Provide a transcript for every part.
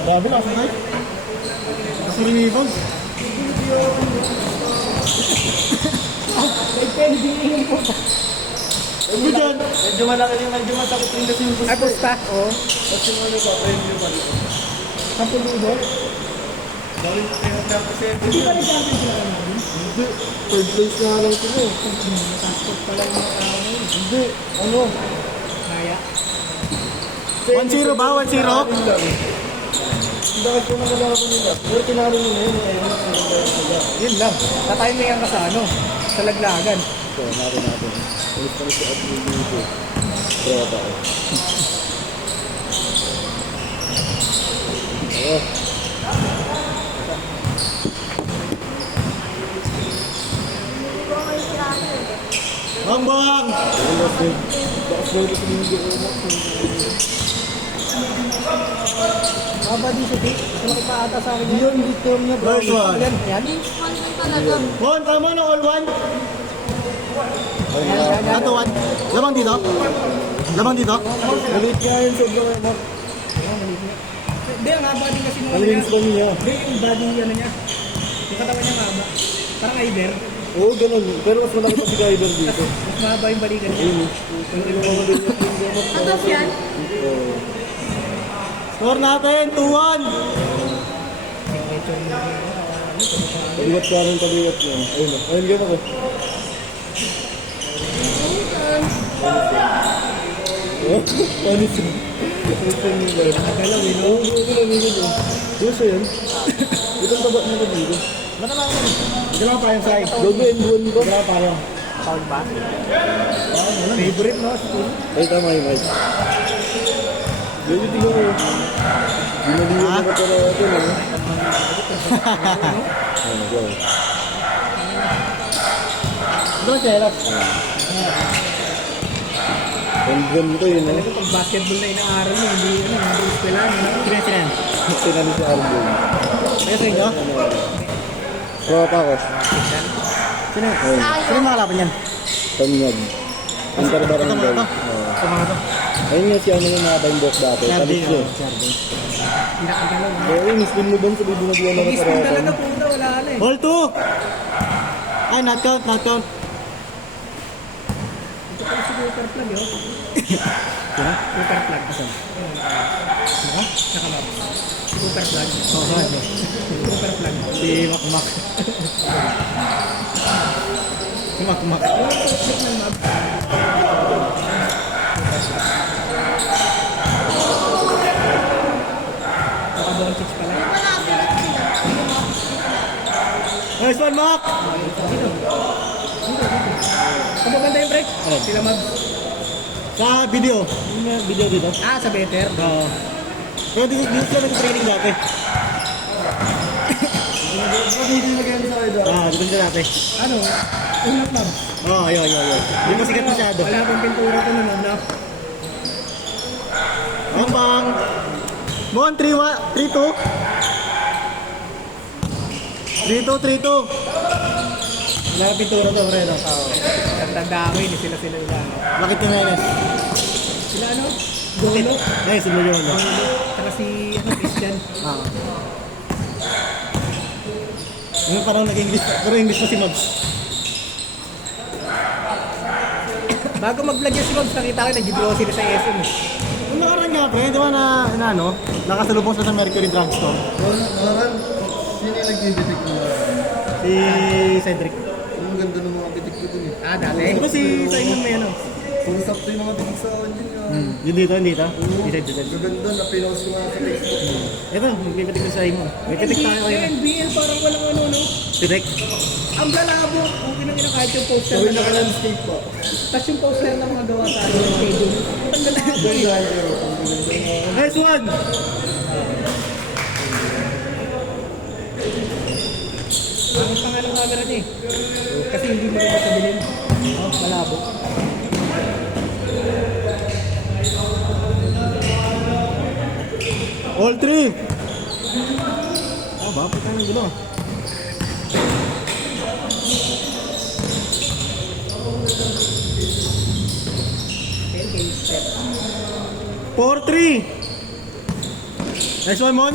Grabe na, sakay. Kasi rebound. Ano dyan? Medyo malaki yung medyo masakit rin kasi yung gusto. Ay, pusta? Oo. Kasi mo yung pa-premyo pa rin. Sampung libo? Dahil kasi Hindi pa rin champion sila namin. Hindi. Third place nga lang sila. Tapos pala yung mga tao ngayon. Hindi. Ano? Kaya. 1-0 ba? 1-0? Hindi kasi kung nalaman nila. Pero tinalo nila yun. Yun lang. Tataymihan ka sa ano? Sa laglagan. So, natin. Ulit pa rin si Admin dito. Tropa ko. Oo. Bang! Bakas pwede sa linggo ko na. Maba di sa di. Malaki pa ata sa akin yan. Yun, dito niya. First one. Yan. Yan. One, tama na, all one. Ato, one. Lamang dito? Lamang dito? Maliit nga yun sobrang ano. Hindi, ang haba din kasi nung ano Ang niya. rings lang niya. Hindi, yung body ano niya. Yung katawan niya mahaba. Parang Iber. Oo, ganun. Pero mas malaki pa si Kyber dito. Mas mahaba yung balikan niya. Ayun. Yung inuwaman din yung gamot. Atos yan? Score natin, 2-1. Pabigat ka rin, pabigat niya. Ayun o. Ayun, gano'n ko. Panis yun. Nakagalaw eh, no? Oo, ito lang yun yun. Gusto yan. Itong taba niya na dito. Ba't naman ako? Hindi lang tayong fly. Gogo and buwan ko. Wala tayong. Foul ba? Favorite, no? School. Ay, tama yung mic. Gano'n tingnan ko. Ginaliyan na ba ito natin, ano? Ano, go. Ito, Chelas. Gandun ko yun, Alam eh. ko, pag basketball na inaaral mo, hindi eskwelahan. Sino? Tinali si Arbon. Kaya sa inyo? Tropa ko. Sino? Ayun. Sino makalaban yan? Tanyag. Interbarangay. Ito. Oo. Sa mga to. Ayun nga si ano yung nakabaimbok dati. Talis yun. Pinakagalaw. Oo, yung Muslim mo doon sa bibinagyan na Pag-school talaga, kaparapan. punta, wala na eh. Ball 2! Ay, not count, not count. Ito pala si Cooper Plug, yun. Sino? Cooper Plug. Asan? Nakalab. Si Cooper Plug. Oo, saan? Cooper Plug. Si Makmak. Si Makmak. Yung toxic ng map. Naka-Doncic pala. Nice one, Mak! Ano ganda yung break? Sila mag... Sa video. Yung may video dito. Ah, sa better. Oo. Pero dito sila nag-training dati. Hindi maganda sa akin. Ah, dito sila dati. Ano? Unang club. Oo, ayun. Hindi mo sikat masyado. Wala pang pintura ko nun, no? Bang! Bon, 3-2. 3-2. Wala pang pintura to, pre, no? Oo. Tanda ko yun, sila ilan. Bakit yung Menes? Sila ano? Golo. Ay, sunod yun. Saka si, ano, Christian. Ah. Yung parang nag-English, pero English pa si Mags. Bago mag-vlog yan si Mags, nakita ko nag-grocery sa SM. Yung nakaraan nga, pre, di ba na ano, nakasalubong sa Mercury Drugstore? Nakaraan, sino yung nag-detect mo? Si Cedric. Ang ganda ng mga bitik ko dun eh. Ah, dati? Di ba si Simon may ano? Kung sakto yung mga bitik sa akin yun nga. Yung dito. Di Cedric. Gaganda, na-pinost ko nga sa Facebook. Ito, magpipitik ko sa Simon. May pitik tayo kayo. Yung NBL parang walang ano, no? Pitik. Ang galabo. Kung pinagin kahit yung poster Sabi na naka-landscape pa. Tapos yung poster na magawa sa akin yung schedule. Ang galabo eh. Ganda yun. Nice one! Ang pangalang camera niya eh. Kasi hindi mo rin masabilin. Oh, malabo. All three! Oh, bakit ka ng gulo? Okay, step. 4-3! Next one, Mon.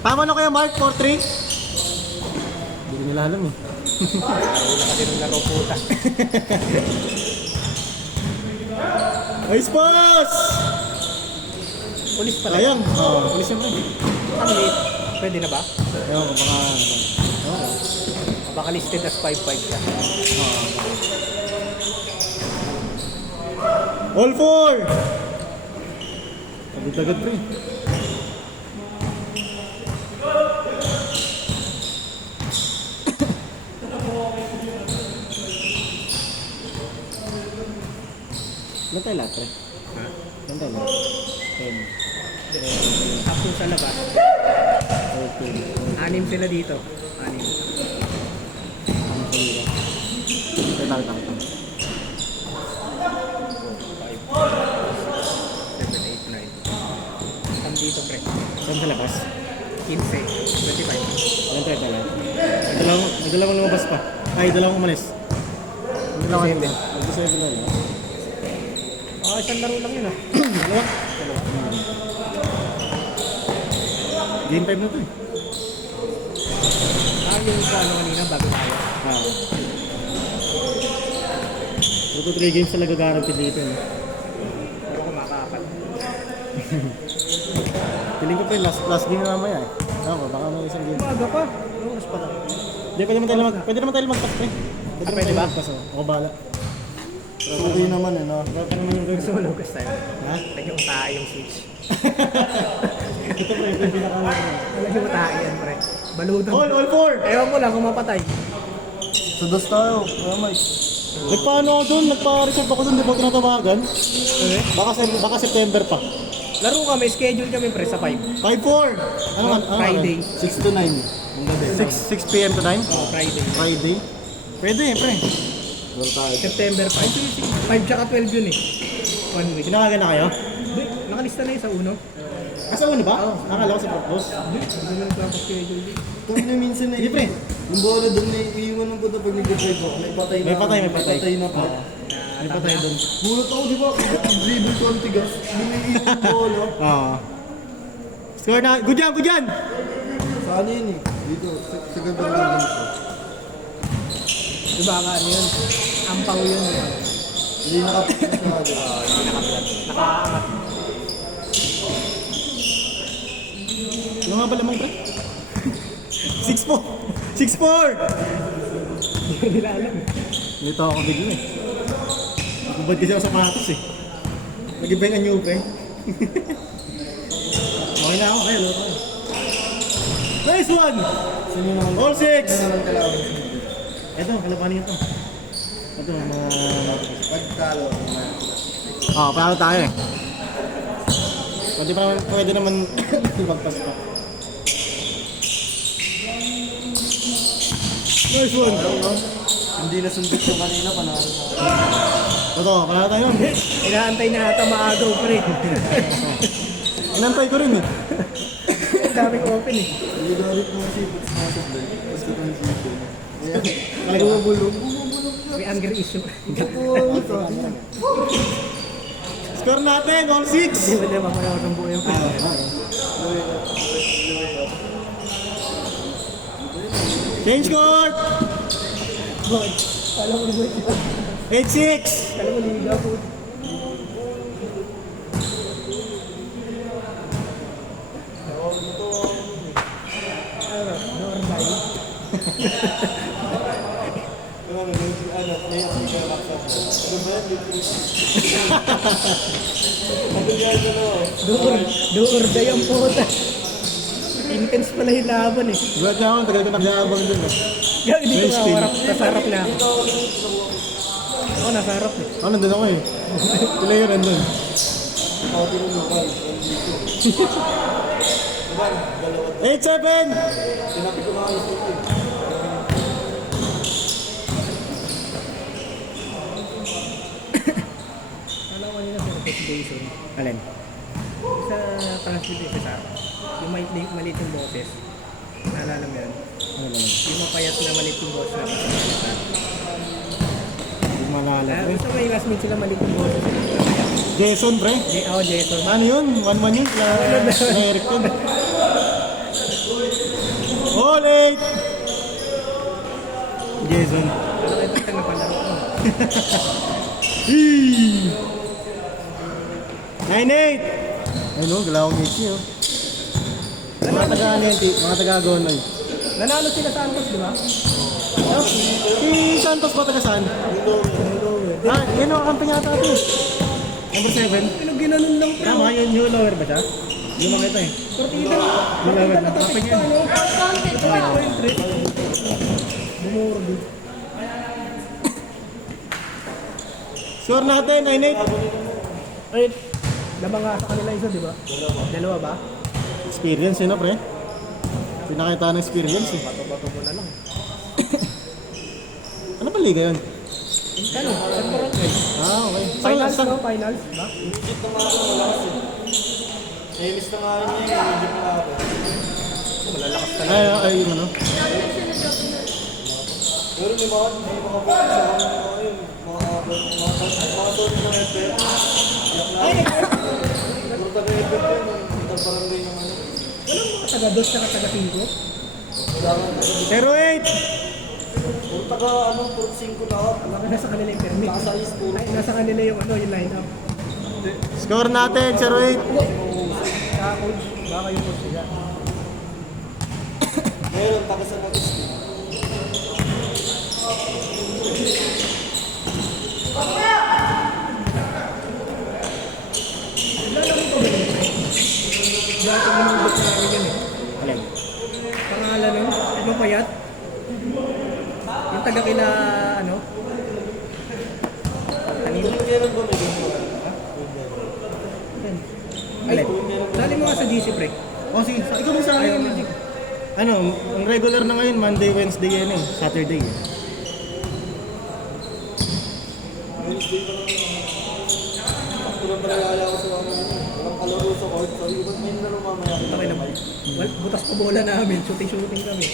Tama na kaya, Mark? 4-3? Hindi nila alam eh. Wala kasi nung laro puta. Ice pass! Pulis pala. Sayang. Oo, pulis yan, pre. Ang late. Pwede na ba? Ewan ko, baka... Oo. Baka listed as 5-5 siya. All four! Agad-agad, pre. Ilan tayo lahat, pre? Ha? Ilan tayo lahat? 10. Tapos sa labas. 14. 6 sila dito. 6. Tayo, tayo. 7, 8, 9. Saan dito, pre? Saan sa labas? 15, 25. Ilan tayo lahat? May dalawang lumabas pa. Ay, dalawang umalis. May dalawang hindi. Mag-7 na lang. Isang laro lang yun ah. Dalawa? Game 5 na to eh. Yung sa ano kanina bago tayo. Ito 3 games talaga guaranteed dito eh. Pero ako makakapat. Feeling ko pa yung last game na mamaya eh. Tama, baka may isang game. Umaga pa. Oras pa lang. Hindi, pwede naman tayo magpas pre. Pwede ba? Magpas oh. Ako bahala. Sorry naman eh, no? Baka naman yung Gusto mo Lucas tayo. Ha? Lagyan mo tayo yung switch. Ito pre, ito yung pinaka... Lagyan mo tayo yan pre. Balutan. All 4! Ewan ko lang kung mapatay. Sa dos tayo. Kaya Mike. Nagpaano ako doon? Nagpa-reserve ako doon, di ba tinatawagan? Okay. Baka September pa. Laro kami, schedule kami pre sa 5. 5-4! Ano? Friday. 6 to 9. Ang gabi. 6 p.m. to 9? Oh, Friday. Friday? Pwede eh, pre. Wala tayo. September 5. 5 tsaka 12 yun eh. 1 week. Sinawagan na kayo? Hindi, nakalista na yun sa uno. Asa uno ba? Akala ko sa propose. Hindi, hindi na nagpapa-schedule yun. Kung na minsan na Hindi pre. yung bola doon na iiwan ng puto pag nag-drive ako. May patay na. May patay. May patay na pa. May patay doon. Bulot ako, di ba? Dribble ko ang tigas. Lumiit yung bola. Oo. Score na. Good yan! Saan yun eh? Dito. Sa gandang ko. Diba ka ano yun? Ampaw yun. Hindi nakapit na sa Nakaangat. Ano nga ba lamang pre? 6-4! 6-4! Hindi nila alam. Nito ako bigla eh. Nakubad kasi ako sa patos eh. Nag-iba yung anyo pre. Okay na ako. Ay, lalo tayo. Nice one! Sino naman? All 6! Naman kalaban. Ito, kalabanin ito. Ito, mga... Pagkalo. Parang tayo eh. Pwede naman magpas pa. Nice one! Hindi na sundot yung kanina, panalo na. Ito, panalo tayo. Inaantay na ata maagaw pre. Inantay ko rin eh. Ang dami ko open eh. Hindi garit mga sipot sa mga sablay. Tapos ka tayo sipot. Talaga Bumubulong. May anger issue. Score natin, all 6! Hindi ba naman ako ng buhay yung Change court! Alam mo ligo ito. 8-6! Alam mo liga po. Door day ang puta. Intense pala yung laban eh. Buhat niya ako, tagal ko naglabang dun eh. Gag, dito Nice nga, team. nasa harap na ako. Ako nasa harap eh. Nandun ako eh. Sila yun nandun. Ako tinulungan. 8-7! Sinabi ko na alas ito eh. Alam mo nila sa Repeat Jason. Alin? Sa translation sa yung maliit yung boses. Naalala mo yun? Ano ba yun? Yung mapayat na maliit yung boses na Hindi malala ko eh. Basta may last minute sila maliit yung boses. Mapayat. Jason, pre. Jason. Ano yun? 1-1 yun. Kala Eric yun. All 8! Jason. Ano kayo ito na palaro ko? 9-8! Ano, galawang Michi, oh. Mga taga-NNT, mga taga-Gonal. Nanalo sila sa Angkos, di ba? Oh, si Santos ba taga saan? Ah, yun ang kampanya ata ito. Number 7. Ano ginanon lang pre? Tama, yun yung lower ba siya? Yung makita eh. Partida. Yung lower na kampanya. Bumuro din. Score natin, 9-8. Ay, lamang nga sa kanila isa, di ba? Dalawa ba? Experience yun, pre. Pinakita ng experience eh. Bato-bato mo na lang. Ano ba liga yun? Ano? Saan barangay? Ah, okay. Finals, Saan- no? Finals, ba? Legit na mga ako malakas eh. Nailis na nga rin niya, legit na ako. Malalakas talaga. Ay, yung ano. Pero may mga focus sa mga yun, mga sorry ng FF. Puro taga FF yun, nagparangay yung ano. Walang mga taga-2 at taga-5? 0-8. Puro taga ano, puro 5 lahat. Nasa kanila yung permit. Nakasayis puro. Ay, nasa kanila yung ano, yung line-up. Score natin, 0-8. Kaya coach, baka yung coach sila. Meron taga sa Matis. Lalaki ko ba yun? Diyan ko minundot na namin yan eh. Alin? Pangalan nun, ibang payat. Yung taga kina, ano? Kanino? Meron ba may ganito? Ay, sali mo nga sa GC pre. Oh, sige. Ikaw mo sa akin. Ano, ang regular na ngayon, Monday, Wednesday yan eh. Saturday eh. Wednesday pa lang. Pulang palala ako sa mga ano. Walang kalaro sa court. Sabi ko, ba't may nalaro mamaya? Okay na. Butas pa bola namin, shooting kami.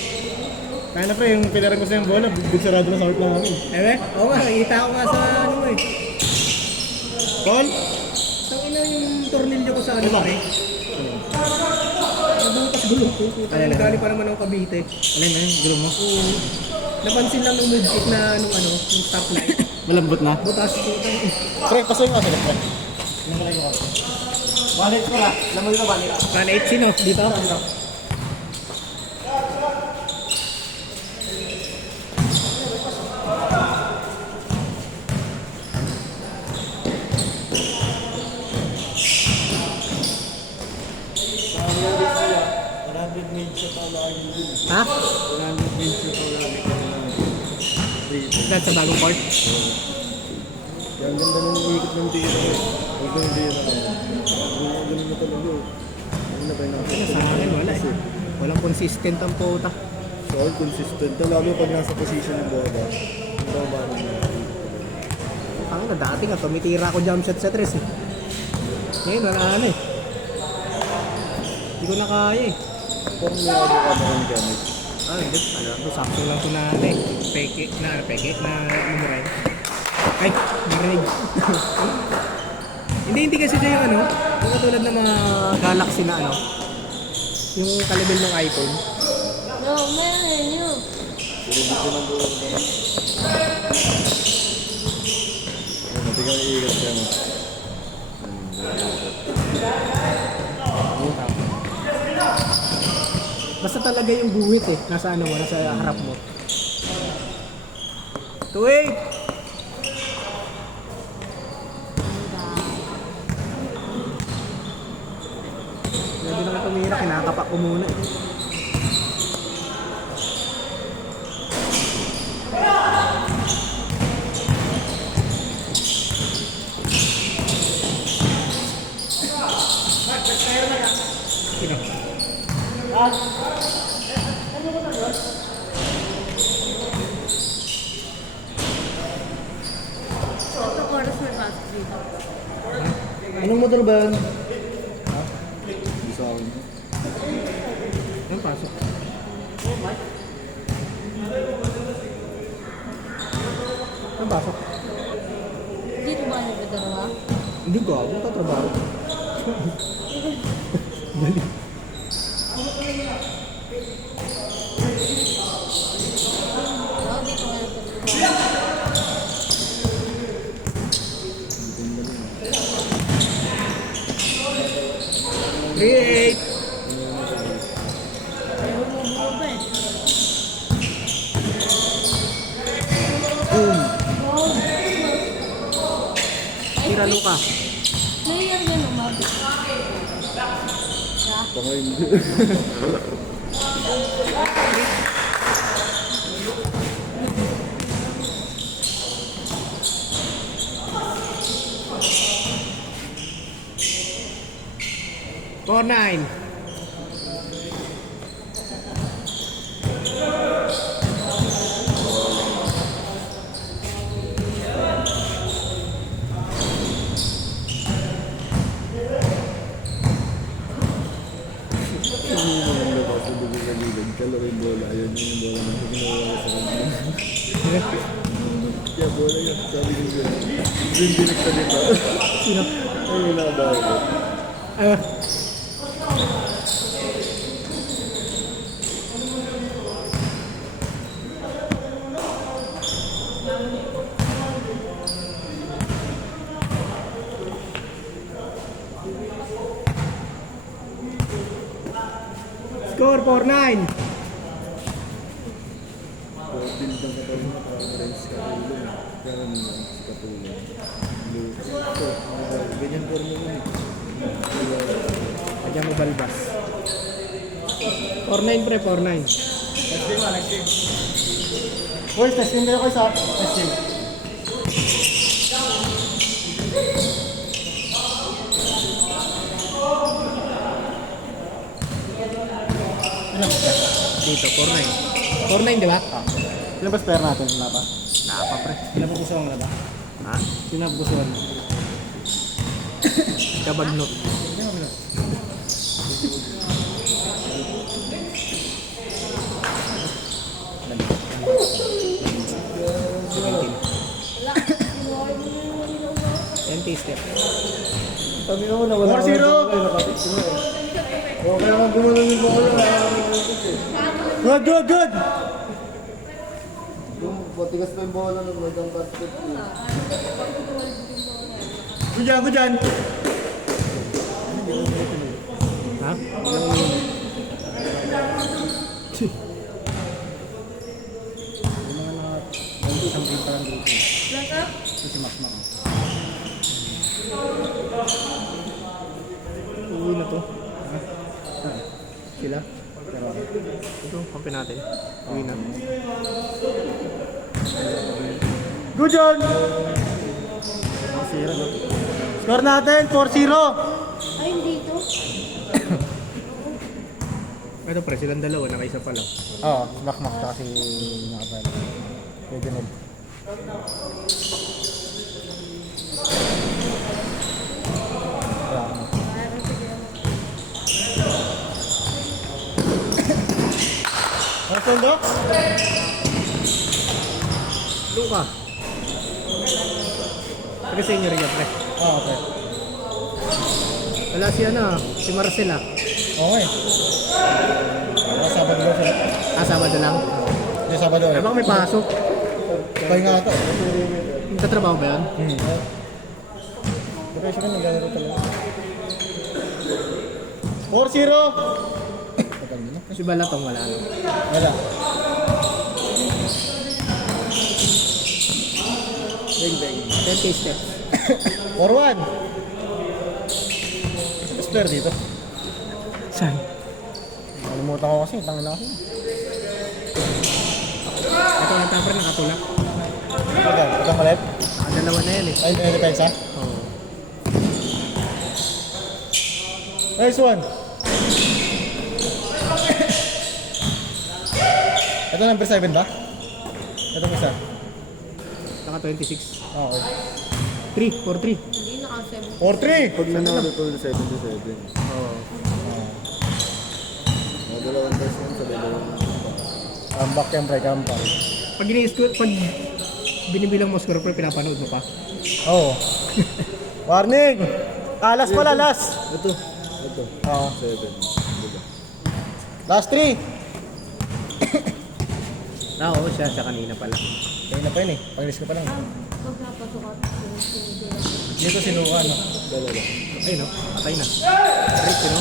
Kaya na pre, yung pinarang ko sa yung bola, bigsarado na sa court namin. Eh, oo nga, nakikita ko nga sa ano eh. Paul? Ang ina yung tornilyo ko sa ano Ano? pre. Nabutas gulong ko. Puta na nagaling pa naman ako Cavite. Alin na yun? Gulo mo? Oo. Napansin lang ng midget na nung ano, yung stoplight. Malambot na? Butas ko. Pre, pasoy mo kasi pre. Yung pala yung ako. Wallet ko na. Laman na wallet. Run 8 sino? Dito ako. Sabi nga rin siya, 100 made siya pala yung din. Ha? 100 made siya pala yung Dahil sa bagong court? Kaya ang ganda ng ikot ng tira eh. Huwag ng tira lang. Ang ganda na talaga eh. Ano na ba yung Ano sa akin? Wala eh. Walang consistent ang puta. So, all consistent. Lalo pag nasa position ng bola. Ang baba na Ang na dati nga, tumitira ako jump shot sa tres eh. Ngayon, wala na eh. Hindi ko na kaya eh. Parang may ano ka na ng gamit. Ah, hindi. Alam ko, sakto lang ko na ano eh. Peke, na memory. Ay, narinig. Hindi kasi siya yung ano, yung katulad ng mga Galaxy na ano, yung kalibel ng iPhone. No, man, you. Puro dito ng bola. Hindi ka iigat ka mo. Basta talaga yung guhit eh, nasa ano mo, nasa harap mo. Tuwing! Pwede naman tumira, kinakapak ko muna eh. Sino? Ito, chorus may pasok dito. Anong motor ba yan? Hindi sa akin. Ang pasok. Ang pasok. Dito ba nagdadalawa? Hindi ko, ako tatrabaho. Oh, dito nga nagtatrabaho. Create! Ay, bumubuo ba eh? Boom! Wow. Tira Luka. Player yan umabot. Baka hindi. Four nine. Hindi mo nang labas sa dugo sa gilid. Kalaro yung bola. Ayun yung bola na ginawa ko sa kanya. Kaya bola yun. Sabi ko yun. Bindinig ka dito. Sino? Ay, wala ba ako? Ah, score 4-9. Build ang katawan mo. Parang si Katulong. Gano'n yun. Si Katulong. Ito. Ganyan form mo yun. Kaya mo balbas. 4-9 pre, 4-9. Boys, testing kayo sa testing. Ano ba? Dito, 4-9. 4-9, di ba? Sino ba spare natin? Wala pa? Napa pre. Sinapupusuan na ba? Ha? Sinapupusuan. Kabagnot. Step. Sabi ko na wala. 4-0. O, kaya kung gumanon yung bola. Good, good, good! Yung matigas pa yung bola ng magandang basket. Good dyan, good dyan! Ha? Isang game pa lang dito. Black up? Ito si Max Max. Uwi na to. Sila? Ito, kampi natin. Uwi na. Good dyan! Score natin, 4-0! Ay, hindi to. Ito pre, silang dalawa, nakaisa pa lang. Oo, si Max Max tsaka si Nakabal. Pwede nil. Parang sige. Nasaan do? Luka. Taga senior yan pre. Oo, okay. Wala si si Marcela. Okay. Sabado daw siya. Sabado lang. Hindi, Sabado Ay, ulit. baka may pasok. Kaya nga ito. Nagtatrabaho ba yan? Pero siya rin naglalaro talaga. 4-0! Tagal mo na. Si Balatong wala. Wala. Bang bang. 10K steps. 4-1! Spare dito. Saan? Nalimutan ko kasi, tangin na kasi. Ito lang tapos nakatulak. Pagka malit? Nakadalawa na yan eh. Ay, may depensa? Oo. Nice one! Ito number 7 ba? Ito isa. Naka 26. Okay. 3, 4-3. Hindi naka-7. 4-3! Pag nanalo ko na 7-7. Oo. Mga dalawang test yan sa dalawang. Comeback yan, pre, comeback. Pag binibilang mo score pre, pinapanood mo pa. Oo. Warning! Last pala, last. Ito. Oo. 7. Diba? Last 3. Oo, siya kanina pala. Kaya na pa yun eh. Pag-release ko pa lang. Pag napasok ako, sinitira. Dito sinuka, no? Dalawa. Ay no, patay na. Break, no?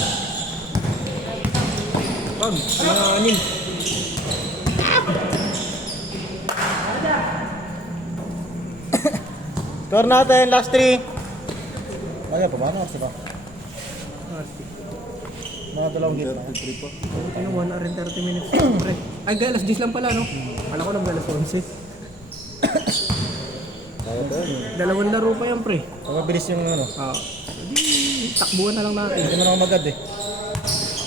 Pag, alanganin. Score natin, last 3. Ay, paano kasi ba? Mga dalawang gitna. 33 pa. Ano, 1 hour and 30 minutes. Pre. Ay, galas 10 lang pala, no? Kala ko lang galas 11. Kaya ba yan? Dalawang laro pa yan, pre. Pag mabilis yung ano. Ah, di, takbuhan na lang natin. Hindi mo na ako magad eh.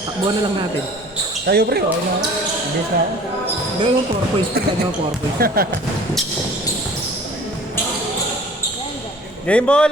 Takbuhan na lang natin. Tayo pre, okay na ako. Mabilis na ako. Gawin mo 4 points. Pagkano mo 4 points. Game ball!